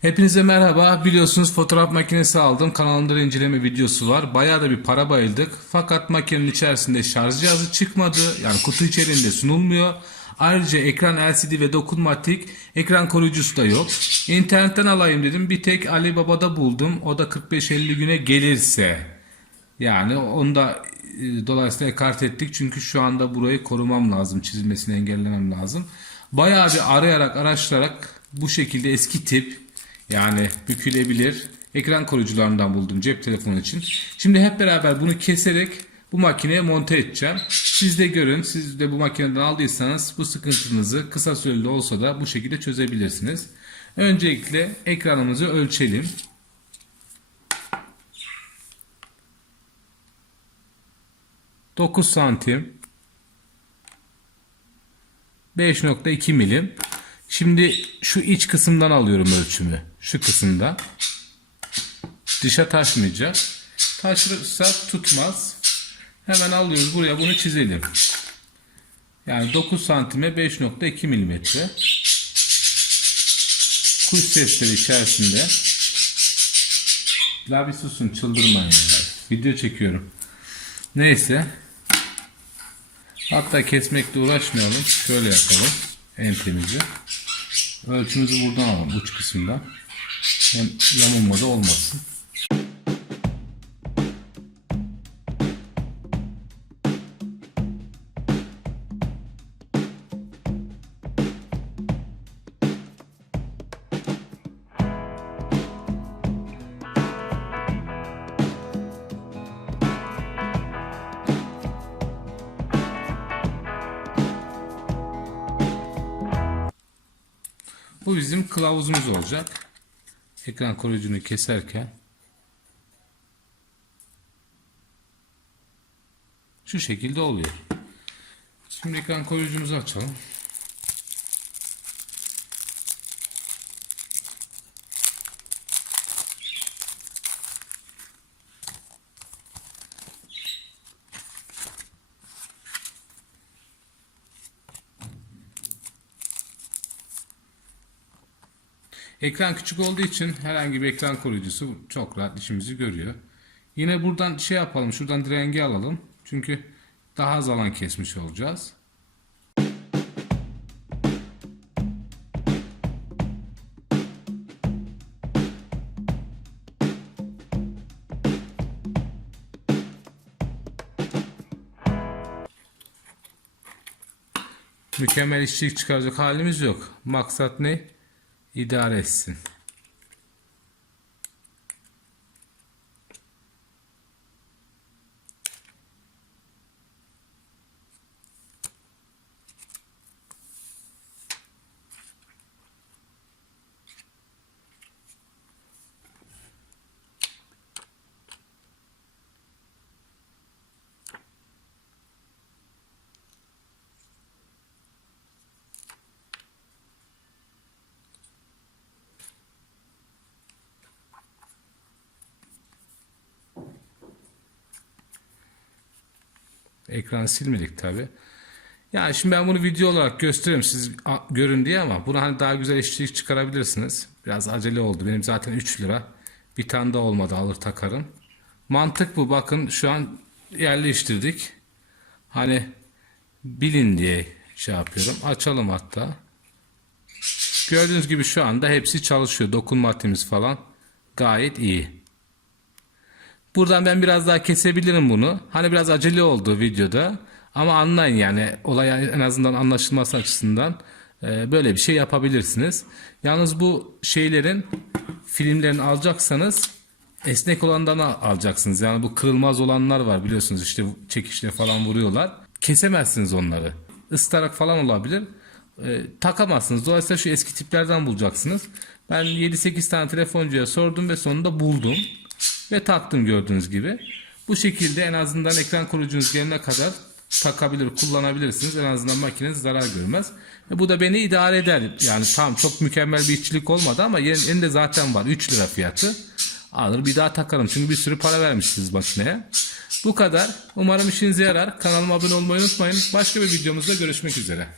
Hepinize merhaba. Biliyorsunuz fotoğraf makinesi aldım. Kanalımda da inceleme videosu var. Bayağı da bir para bayıldık. Fakat makinenin içerisinde şarj cihazı çıkmadı. Yani kutu içeriğinde sunulmuyor. Ayrıca ekran LCD ve dokunmatik ekran koruyucusu da yok. İnternetten alayım dedim. Bir tek Alibaba'da buldum. O da 45-50 güne gelirse. Yani onu da e, dolayısıyla kart ettik. Çünkü şu anda burayı korumam lazım. Çizilmesini engellemem lazım. Bayağı bir arayarak araştırarak bu şekilde eski tip yani bükülebilir ekran koruyucularından buldum cep telefonu için. Şimdi hep beraber bunu keserek bu makineye monte edeceğim. Siz de görün. Siz de bu makineden aldıysanız bu sıkıntınızı kısa süreli olsa da bu şekilde çözebilirsiniz. Öncelikle ekranımızı ölçelim. Dokuz santim 5.2 milim. Şimdi şu iç kısımdan alıyorum ölçümü. Şu kısımda. Dışa taşmayacak. Taşırsa tutmaz. Hemen alıyoruz buraya bunu çizelim. Yani 9 santime 5.2 milimetre. Kuş sesleri içerisinde. La bir susun çıldırmayın ya. Video çekiyorum. Neyse. Hatta kesmekle uğraşmayalım. Şöyle yapalım. En temizi. Ölçümüzü buradan alalım uç kısımdan. Hem yamulma da olmasın. Bu bizim kılavuzumuz olacak. Ekran koruyucunu keserken şu şekilde oluyor. Şimdi ekran koruyucumuzu açalım. Ekran küçük olduğu için herhangi bir ekran koruyucusu çok rahat işimizi görüyor. Yine buradan şey yapalım. Şuradan direngi alalım. Çünkü daha az alan kesmiş olacağız. Mükemmel işçilik çıkaracak halimiz yok. Maksat ne? İdare etsin. Ekranı silmedik tabi. Yani şimdi ben bunu video olarak gösteririm siz görün diye ama bunu hani daha güzel işçilik çıkarabilirsiniz. Biraz acele oldu. Benim zaten 3 lira. Bir tane daha olmadı alır takarım. Mantık bu. Bakın şu an yerleştirdik. Hani bilin diye şey yapıyorum. Açalım hatta. Gördüğünüz gibi şu anda hepsi çalışıyor. Dokunmatiğimiz falan gayet iyi. Buradan ben biraz daha kesebilirim bunu. Hani biraz acele oldu videoda. Ama anlayın yani olay en azından anlaşılması açısından e, böyle bir şey yapabilirsiniz. Yalnız bu şeylerin filmlerini alacaksanız esnek olandan al- alacaksınız. Yani bu kırılmaz olanlar var biliyorsunuz işte çekişle falan vuruyorlar. Kesemezsiniz onları. Istarak falan olabilir. E, takamazsınız. Dolayısıyla şu eski tiplerden bulacaksınız. Ben 7-8 tane telefoncuya sordum ve sonunda buldum. Ve taktım gördüğünüz gibi. Bu şekilde en azından ekran koruyucunuz gelene kadar takabilir, kullanabilirsiniz. En azından makineniz zarar görmez. Ve bu da beni idare eder. Yani tam çok mükemmel bir işçilik olmadı ama elinde zaten var. 3 lira fiyatı. Alır bir daha takarım. Çünkü bir sürü para vermişsiniz makineye. Bu kadar. Umarım işinize yarar. Kanalıma abone olmayı unutmayın. Başka bir videomuzda görüşmek üzere.